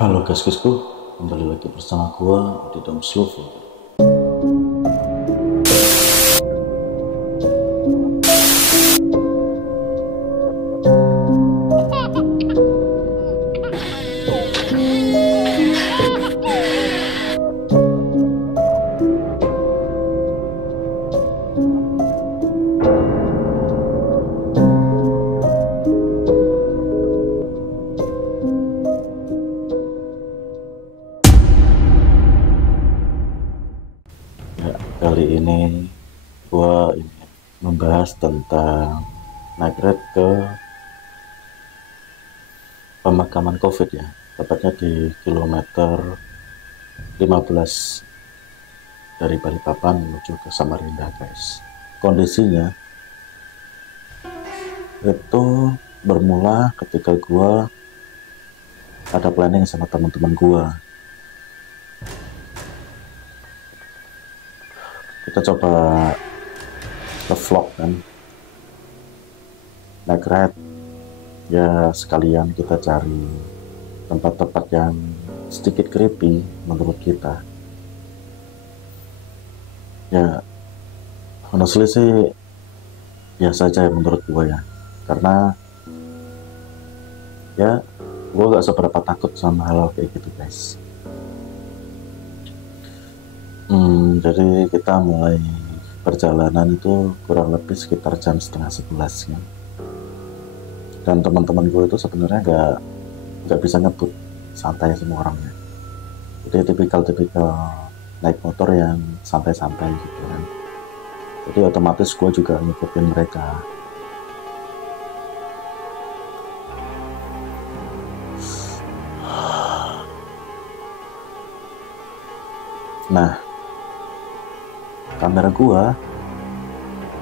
Halo guys-guysku, kembali lagi bersama gua di dalam Slovo. Ya, kali ini gua membahas tentang naik red ke pemakaman COVID ya, tepatnya di kilometer 15 dari Balikpapan menuju ke Samarinda guys. Kondisinya itu bermula ketika gua ada planning sama teman-teman gua. Kita coba vlog kan, naik red ya, sekalian kita cari tempat-tempat yang sedikit creepy menurut kita. Ya honestly sih biasa aja ya menurut gue ya, karena ya gue gak seberapa takut sama hal kayak gitu guys. Jadi kita mulai perjalanan itu kurang lebih sekitar jam setengah 11 kan. Dan teman-teman gue itu sebenarnya nggak bisa ngebut, santai semua orangnya. Jadi tipikal naik motor yang santai-santai gitu kan. Jadi otomatis gue juga ngikutin mereka. Nah, kamera gua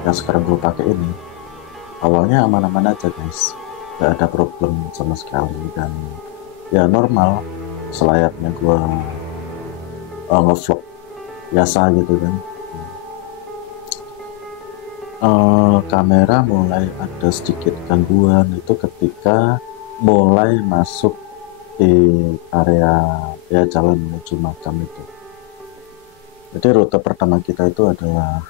yang sekarang gua pakai ini awalnya aman-aman aja guys, gak ada problem sama sekali, dan ya normal selayaknya gua ngevlog biasa gitu kan. Kamera mulai ada sedikit gangguan itu ketika mulai masuk di area ya jalan menuju makam itu. Jadi rute pertama kita itu adalah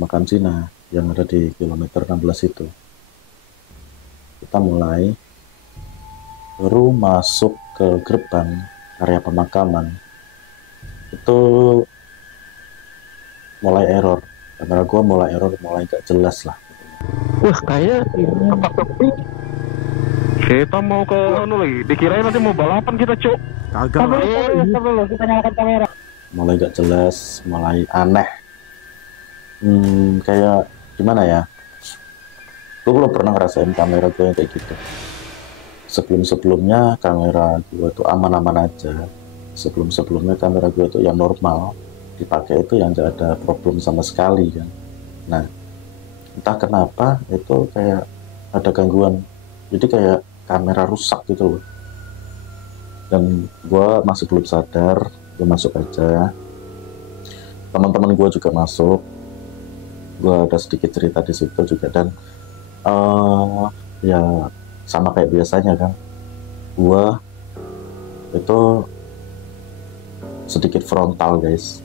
makam Cina yang ada di kilometer 16 itu. Kita mulai baru masuk ke gerbang area pemakaman itu mulai error. Kamera gua mulai error, mulai gak jelas lah. Wah, kayaknya tempat sepi. Kita mau ke anu lagi. Dikirain nanti mau balapan kita, Cuk. Kagak lah. Dulu kita nyalakan kamera. Mulai gak jelas, mulai aneh. Kayak gimana ya? Gue belum pernah ngerasain kamera gue yang kayak gitu. Sebelum-sebelumnya kamera gue tuh aman-aman aja. Sebelum-sebelumnya kamera gue tuh yang normal dipakai itu yang gak ada problem sama sekali kan. Nah, entah kenapa itu kayak ada gangguan. Jadi kayak kamera rusak gitu loh. Dan gue masih belum sadar, gue masuk aja. Teman-teman gue juga masuk. Gue ada sedikit cerita di situ juga, dan ya sama kayak biasanya kan, gue itu sedikit frontal guys.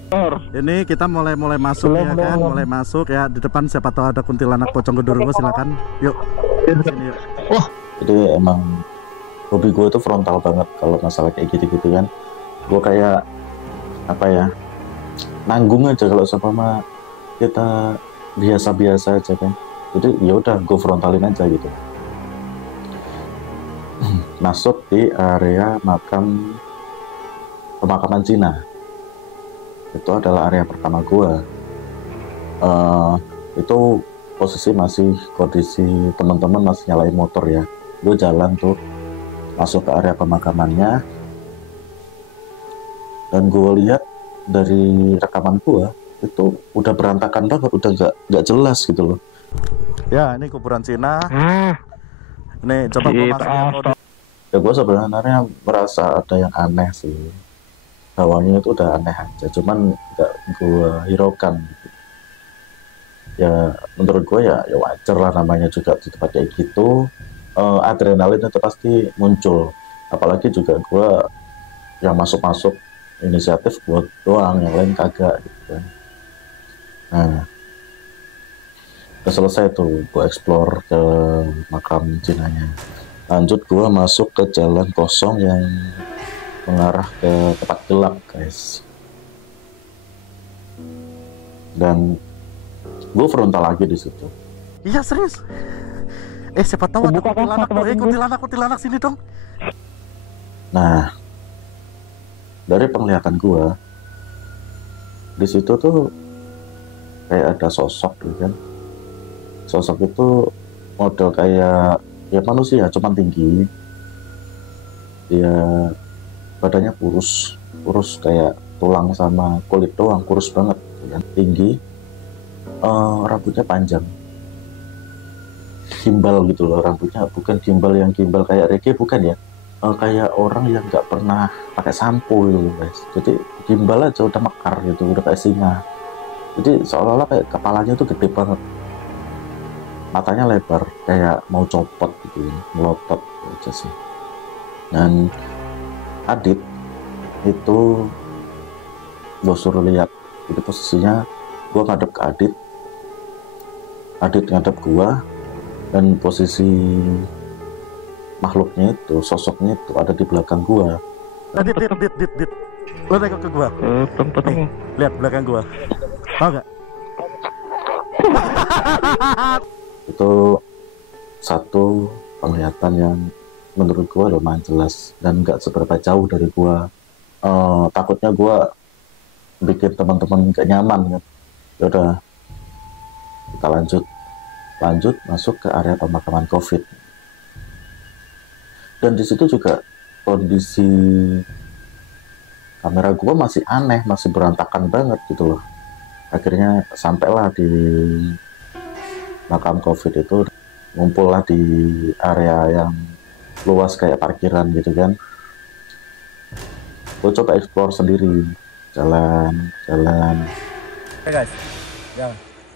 Ini kita mulai masuk ya kan, mulai masuk ya. Di depan siapa tahu ada kuntilanak pocong genderuwo, silakan. Yuk. Sini, yuk. Wah, Jadi emang hobi gue itu frontal banget kalau masalah kayak gitu-gitu kan. Gue kayak apa ya, nanggung aja kalau sama kita biasa-biasa aja kan. Jadi ya udah gue frontalin aja gitu. Masuk di area pemakaman Cina. Itu adalah area pertama gue. Itu posisi masih kondisi teman-teman masih nyalain motor ya. Gue jalan tuh masuk ke area pemakamannya, dan gue lihat dari rekaman gue itu udah berantakan banget, udah nggak jelas gitu loh. Ya, ini kuburan Cina. Nih, coba gue Kita masukin mode. Ya gue sebenarnya merasa ada yang aneh sih, hawanya itu udah aneh aja, cuman nggak gue hiraukan gitu. Ya menurut gue ya wajar lah, namanya juga di tempat kayak gitu, adrenalin itu pasti muncul. Apalagi juga gue yang masuk inisiatif buat doang, yang lain kagak gitu kan. Nah udah selesai tuh gue explore ke makam Cinanya, lanjut gue masuk ke jalan kosong yang mengarah ke tempat gelap guys, dan gue frontal lagi di situ. Iya serius. Siapa tahu ada kuntilanak tuh. Kuntilanak sini dong. Nah dari penglihatan gue di situ tuh kayak ada sosok gitu kan. Sosok itu model kayak ya manusia, cuman tinggi, dia badannya kurus kayak tulang sama kulit doang, kurus banget gitu kan. Tinggi, rambutnya panjang, gimbal gitu loh rambutnya, bukan gimbal yang gimbal kayak reggae, bukan ya, kayak orang yang nggak pernah pakai sampo gitu guys. Jadi gimbal aja udah mekar gitu, udah kayak singa. Jadi seolah-olah kayak kepalanya tuh gede banget, matanya lebar kayak mau copot gitu, melotot aja sih. Dan Adit itu gue suruh lihat, jadi posisinya gue ngadep ke Adit ngadep gue, dan posisi makhluknya itu, sosoknya itu ada di belakang gue. Dit. Lo tengok ke gua. Ketemu. Lihat belakang gua. Tahu nggak? Itu satu penglihatan yang menurut gua lumayan jelas dan nggak seberapa jauh dari gua. Takutnya gua bikin teman-teman gak nyaman kan. Ya udah, kita lanjut masuk ke area pemakaman COVID. Dan di situ juga kondisi kamera gua masih aneh, masih berantakan banget gitu loh. Akhirnya sampailah di makam COVID itu, ngumpullah di area yang luas kayak parkiran gitu kan. Gue coba explore sendiri, jalan. Guys, ya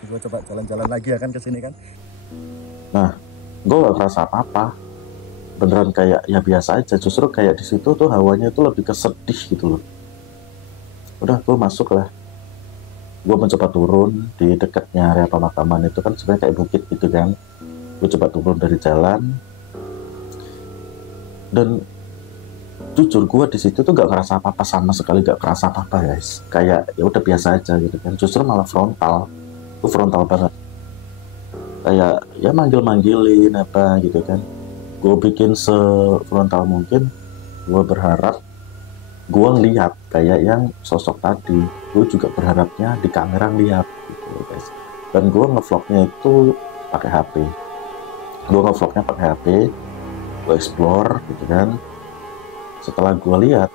gue coba jalan-jalan lagi ya kan ke sini kan. Nah, gue gak kerasa apa-apa, beneran kayak ya biasa aja. Justru kayak di situ tuh hawanya tuh lebih kesedih gitu loh. Udah, gue masuk lah. Gue mencoba turun di dekatnya area pemakaman itu kan sebenarnya kayak bukit gitu kan. Gue coba turun dari jalan, dan jujur gue di situ tuh gak ngerasa apa-apa, sama sekali gak kerasa apa-apa guys. Kayak ya udah biasa aja gitu kan. Justru malah frontal, gue frontal banget. Kayak ya manggil-manggilin apa gitu kan. Gue bikin sefrontal mungkin. Gue berharap gue ngeliat kayak yang sosok tadi. Gue juga berharapnya di kamera ngeliat gitu guys. Dan gue ngevlognya itu pakai HP. Gue ngevlognya pakai HP. Gue explore gitu kan. Setelah gue lihat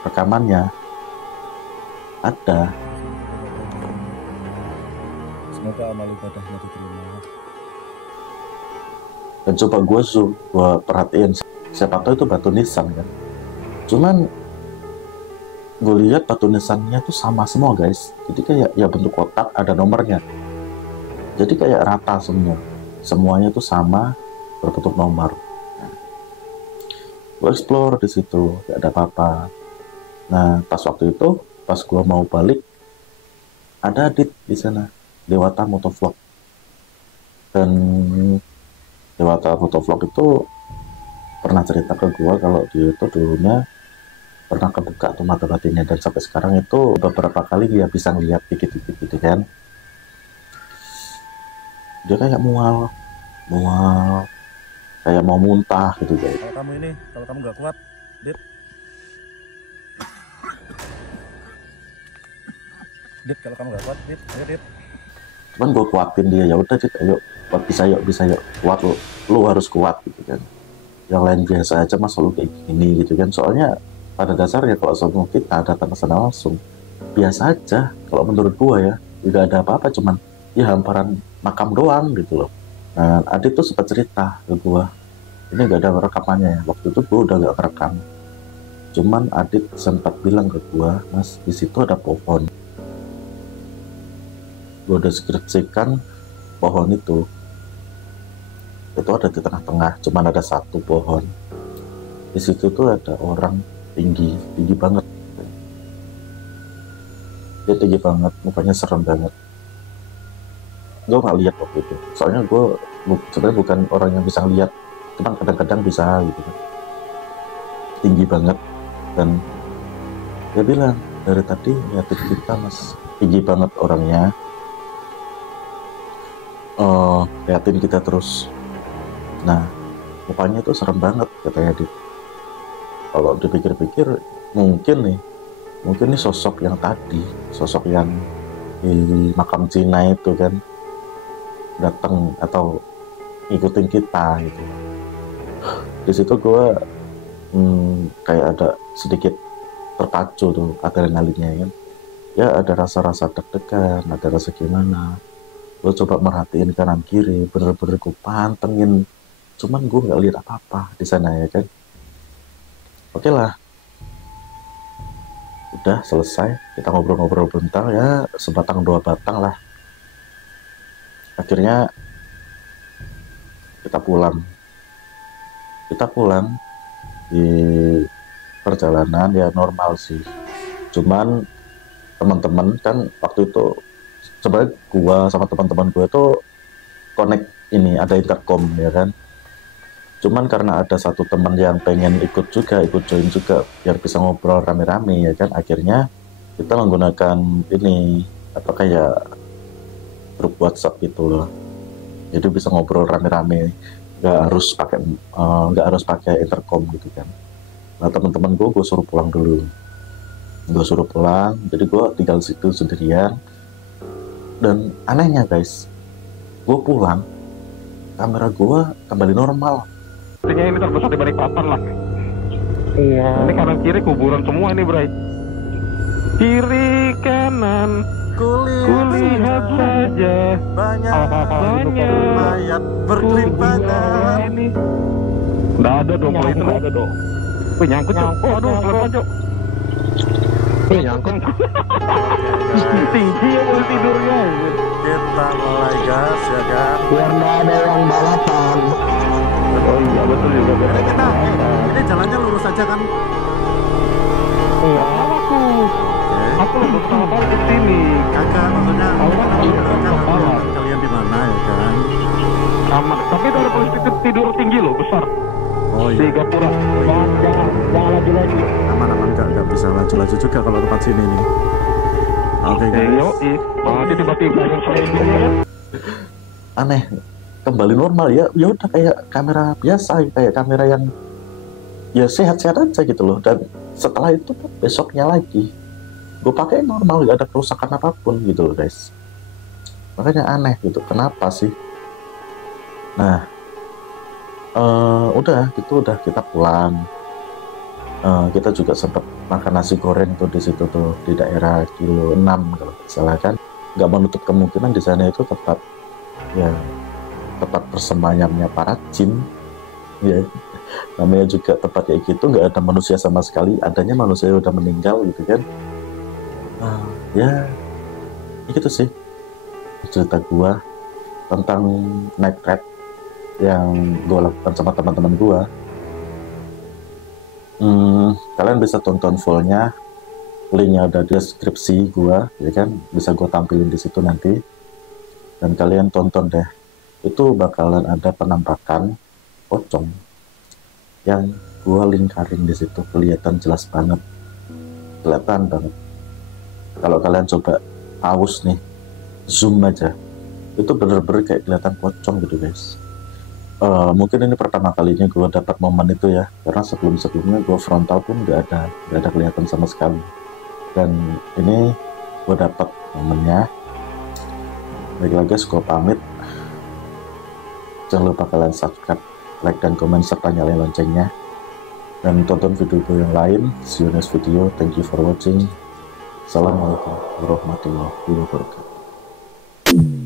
rekamannya, ada. Semoga amal ibadahnya diterima. Dan coba gue zoom, gue perhatiin, siapa tahu itu batu nisan kan. Cuman gue lihat batu nisannya tuh sama semua guys. Jadi kayak ya bentuk kotak, ada nomornya. Jadi kayak rata semua. Semuanya tuh sama, berbentuk nomor. Gue explore di situ, gak ada apa-apa. Nah, pas waktu itu, pas gue mau balik, ada Adit di sana, Dewata Motovlog. Dan Dewata Motovlog itu pernah cerita ke gue kalau dia itu dulunya pernah kebuka tuh mata batinnya, dan sampai sekarang itu beberapa kali dia bisa ngeliat dikit-dikit gitu kan. Dia kayak mual, kayak mau muntah gitu guys. Kalau kamu nggak kuat, Dit, kalau kamu nggak kuat, ayo Dit. Cuman gue kuatin dia, ya udah Dit, ayo, kuat, bisa yuk, kuat lu harus kuat gitu kan. Yang lain biasa aja, masa lu kayak gini gitu kan. Soalnya pada dasarnya kalau sama kita datang ke sana langsung biasa aja. Kalau menurut gue ya, tidak ada apa-apa, cuman ya hamparan makam doang gitu loh. Nah, Adit tuh sempat cerita ke gue, ini gak ada rekamannya ya. Waktu itu gue udah gak rekam. Cuman Adit sempat bilang ke gue, Mas, di situ ada pohon. Gue deskripsikan pohon itu ada di tengah-tengah, cuman ada satu pohon. Di situ tuh ada orang tinggi banget. Dia tinggi banget, mukanya serem banget. Gue nggak lihat waktu itu, soalnya gue sebenarnya bukan orang yang bisa lihat, cuma kadang-kadang bisa gitu kan. Tinggi banget, dan dia bilang dari tadi liatin kita mas, tinggi banget orangnya. Liatin kita terus. Nah, mukanya tuh serem banget katanya dia. Kalau dipikir-pikir mungkin nih sosok yang tadi, sosok yang di makam Cina itu kan datang atau ngikutin kita gitu. Di situ gue kayak ada sedikit terpacu tuh adrenalinnya kan. Ya ada rasa-rasa deg-degan, ada rasa gimana. Gue coba merhatiin kanan kiri, bener-bener gue pantengin. Cuman gue nggak lihat apa-apa di sana ya kan. Oke lah, udah selesai, kita ngobrol-ngobrol bentar ya, sebatang dua batang lah. Akhirnya kita pulang di perjalanan ya normal sih. Cuman teman-teman kan waktu itu sebenarnya gua sama teman-teman gue tuh connect ini, ada intercom ya kan. Cuman karena ada satu teman yang pengen ikut join juga biar bisa ngobrol rame-rame ya kan, akhirnya kita menggunakan ini apa kayak grup WhatsApp gitu loh, jadi bisa ngobrol rame-rame, nggak harus pakai intercom gitu kan. Nah teman-teman gue suruh pulang dulu, jadi gue tinggal situ sendirian. Dan anehnya guys, gue pulang kamera gue kembali normal. Artinya ini terbesar di balik papan lah. Iya. Ini kanan kiri kuburan semua ini, Bray. Kiri kanan kulihat saja banyak mayat bergelimpangan. Ini nggak ada dong, kalau itu nggak ada dong. Wih, nyangkut Cok. Oh aduh, pelan Cok. Wih, nyangkut. Tinggi ya mau tidurnya. Kita mulai gas ya kan, biar nggak ada yang balapan. Oh iya betul juga. ini kita ini jalannya lurus aja kan. Iya, aku lagi pertama kali ke sini. Kagak, maksudnya kalian di mana ya kan. Aman, tapi itu ada polisi tidur tinggi loh, besar. Oh Di iya, Gapura. Jangan laju-laju. aman nggak bisa laju-laju juga kalau tempat sini nih. Oke guys, Nanti tiba-tiba yang saya ini kan. Aneh, kembali normal ya udah kayak kamera biasa, kayak kamera yang ya sehat-sehat aja gitu loh. Dan setelah itu besoknya lagi gue pakai normal, gak ada kerusakan apapun gitu loh guys. Makanya aneh gitu, kenapa sih. Nah udah kita pulang. Kita juga sempat makan nasi goreng tuh di situ tuh di daerah kilo 6 kalau tidak salah kan. Nggak menutup kemungkinan di sana itu tempat persembahyannya para jin ya. Namanya juga tempat kayak gitu, nggak ada manusia sama sekali, adanya manusia yang udah meninggal gitu kan. Ya gitu sih cerita gua tentang night ride yang gua lakukan sama teman-teman gua. Kalian bisa tonton fullnya, linknya ada di deskripsi gua ya kan, bisa gua tampilin di situ nanti. Dan kalian tonton deh, itu bakalan ada penampakan pocong yang gua lingkarin di situ, kelihatan jelas banget, kelihatan banget. Kalau kalian coba pause nih, zoom aja, itu bener-bener kayak kelihatan pocong gitu guys. Mungkin ini pertama kalinya gue dapat momen itu ya, karena sebelumnya gue frontal pun nggak ada kelihatan sama sekali. Dan ini gue dapat momennya. Baiklah guys, gue pamit. Jangan lupa kalian subscribe, like dan komen serta nyalain loncengnya. Dan tonton video gue yang lain. See you next video. Thank you for watching. Assalamualaikum warahmatullahi wabarakatuh.